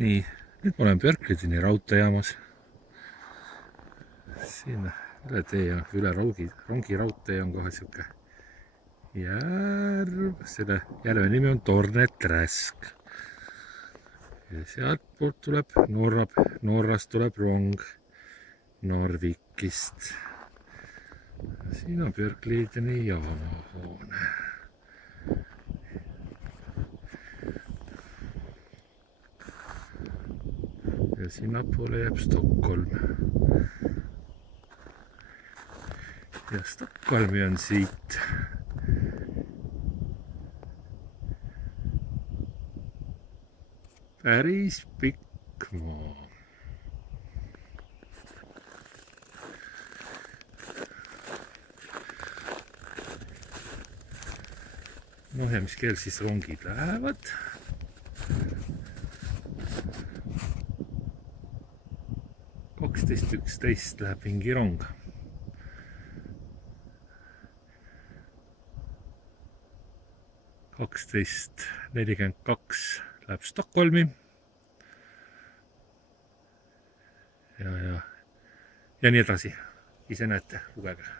Nii, nüüd ma olen Björklidini raudteejaamas. Siin üle tee, üle rongiraudtee on kohe siuke järv. Selle järve nimi on Torneträsk. Ja sealt poolt tuleb Norrast tuleb rong Narvikist. Siin on Björklidini jaamahoone. Ja sinnapoole jääb Stockholm. Ja Stockholmi on siit päris pikk maa. Noh, ja mis kell siis rongid lähevad? (12.11) läheb Hingirong. 12.42 läheb Stockholmi. Ja nii edasi. Ise näete, lugege.